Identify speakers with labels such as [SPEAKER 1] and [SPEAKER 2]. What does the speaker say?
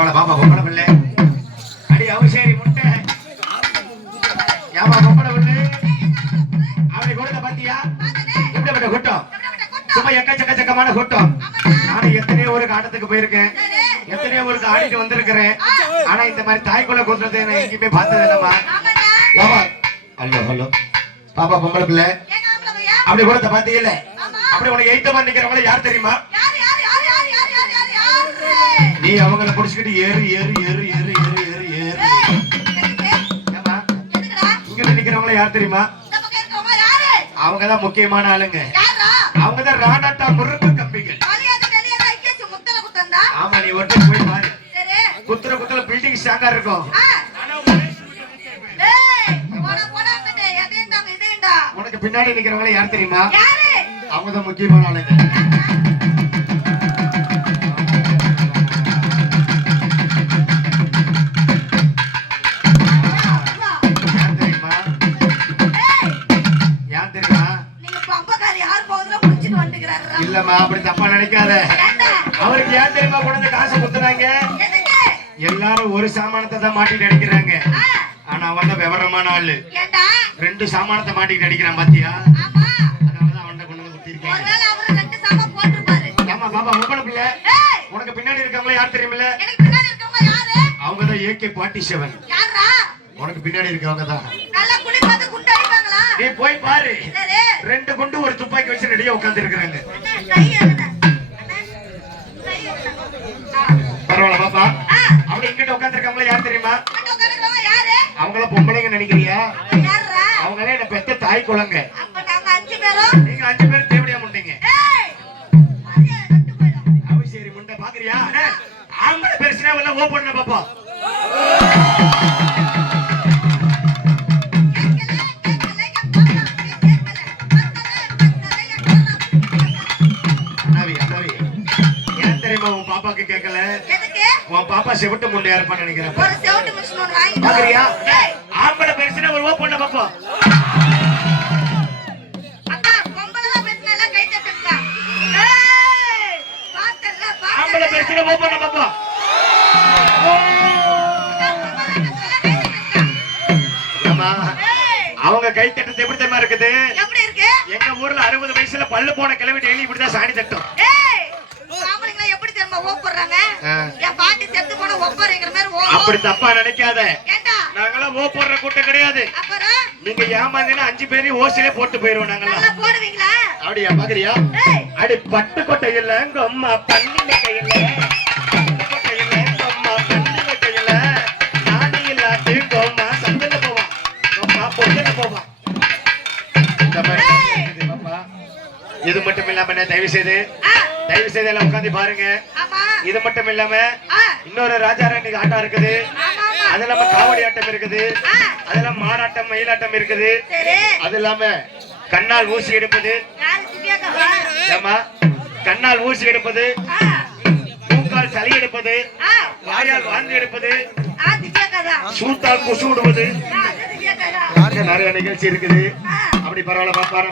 [SPEAKER 1] பரவாயில்ல பாப்பா பொம்பளை பிள்ளை அடி அவசேரி முட்டை. ஏமா பொம்பளை பிள்ளை அப்படி கொடுத்த பாத்தியா? இப்படிப்பட்ட கூட்டம். சும்மா எக்கச்சக்கச்சக்கமான கூட்டம். நானும் எத்தனையோ ஒரு ஆட்டத்துக்கு போயிருக்கேன். எத்தனையோ ஒரு ஆடிட்டு வந்திருக்கிறேன். ஆனா இந்த மாதிரி தாய்க்குள்ள கொண்டுறது நான் எங்கேயுமே பார்த்தது இல்லம்மா. ஏமா ஹலோ ஹலோ பாப்பா பொம்பளை பிள்ளை அப்படி கொடுத்த பாத்தீங்கல்ல அப்படி உனக்கு எய்த்தமா நிக்கிறவங்கள யார் தெரியுமா? நீ அவங்கள புடிச்சுக்கிட்டு ஏறு ஏறு ஏறு ஏறு ஏறு ஏறு ஏறு. ஏமா இங்க நிக்கிறவங்கள யார் தெரியுமா? அவங்க தான் முக்கியமான ஆளுங்க. அவங்க தான் ராணாட்டா முறுக்கு கம்பிகள். ஆமா நீ ஒட்டு போய் பாரு. குத்துற குத்துல பில்டிங் ஸ்ட்ராங்கா இருக்கும். உனக்கு பின்னாடி நிக்கிறவங்கள யார் தெரியுமா? அவங்க தான் முக்கியமான ஆளுங்க. இல்லம்மா அப்படி தப்பா நினைக்காத. அவருக்கு ஏன் தெரியுமா கொண்டு காசு குத்துறாங்க எல்லாரும் ஒரு சாமானத்தை தான் மாட்டிட்டு அடிக்கிறாங்க. ஆனா அவன் தான் விவரமான ஆளு. ரெண்டு சாமானத்தை மாட்டிட்டு அடிக்கிறான் பாத்தியா? அதனாலதான் அவன்கிட்ட கொண்டு வந்து ஆமா பாப்பா உங்கள பிள்ளை. உனக்கு பின்னாடி இருக்கவங்கள யார் தெரியுமில்ல? அவங்க தான் ஏகே பாட்டி செவன் உனக்கு பின்னாடி இருக்கவங்க தான். நீ போய் பாரு. ரெண்டு குண்டு ஒரு துப்பாக்கி வச்சு ரெடியா உட்கார்ந்து இருக்கிறாங்க. பரவாயில்ல பாப்பா. அவங்க இங்கிட்ட உட்காந்துருக்காங்களா யார் தெரியுமா? அவங்கள பொம்பளைங்க நினைக்கிறியா? அவங்களே என்ன பெத்த தாய் குழங்க
[SPEAKER 2] நீங்க அஞ்சு பேரும்
[SPEAKER 1] நீங்க அஞ்சு தேவடியா முண்டீங்க அவசியம் முண்டை பாக்குறியா? ஆம்பளை பெருசுனா ஓ பண்ண பாப்பா? உன் பாப்பா செவிட்டு முண்டை இருப்பான்னு நினைக்கிறேன்.
[SPEAKER 2] ஒரு செவுட்டு மிஷின்.
[SPEAKER 1] பாக்குறியா? ஆம்பளை பெருசுனா ஒரு ஓ பண்ண பாப்பா.
[SPEAKER 2] அக்கா, பொம்பளை தான் பேசினா எல்லாம் கை தட்டுங்கக்கா. ஏய், பார்த்தல்ல,
[SPEAKER 1] ஆம்பளை. பெருசுனா அவங்க கை தட்டுறது எப்படி தெரியுமா இருக்குது? எங்க ஊர்ல அறுபது வயசுல பல்லு போன கிளவி டெய்லி இப்படிதான் சாணி தட்டும்
[SPEAKER 2] ஏய் ஆம்பளைங்களா எப்படி தெரியுமா ஓப்படுறாங்க
[SPEAKER 1] ஆ.
[SPEAKER 2] என் பாட்டி செத்து போன ஒப்பறைங்கிற மாதிரி ஓ
[SPEAKER 1] அப்படி தப்பா நினைக்காத. நாங்கெல்லாம் ஓ போடுற கூட்டம் கிடையாது. நீங்க ஏமாந்தீங்கன்னா அஞ்சு பேரையும் ஓசிலே போட்டு போயிருவோம்
[SPEAKER 2] நல்லா போடுவீங்களா?
[SPEAKER 1] அப்படியா பாக்குறியா அடி பட்டு கொட்டை இல்ல அம்மா பண்ணி கொட்டை இல்ல. இது மட்டும் இல்லாம தயவு செய்து தயவு செய்து எல்லாம் உட்காந்து பாருங்க. இது மட்டும் இல்லாம இன்னொரு ராஜாராணி ஆட்டம் இருக்குது. அது இல்லாம காவடி ஆட்டம் இருக்குது. அது இல்லாம மாடாட்டம் மயிலாட்டம் இருக்குது. அது இல்லாம கண்ணால் ஊசி எடுப்பது. கண்ணால் ஊசி எடுப்பது. மூக்கால் சளி எடுப்பது. வாயால் வாந்தி எடுப்பது. சூத்தால் கொசு விடுவது. நிறைய நிகழ்ச்சி இருக்குது. அப்படி பரவாயில்ல பாப்பாரு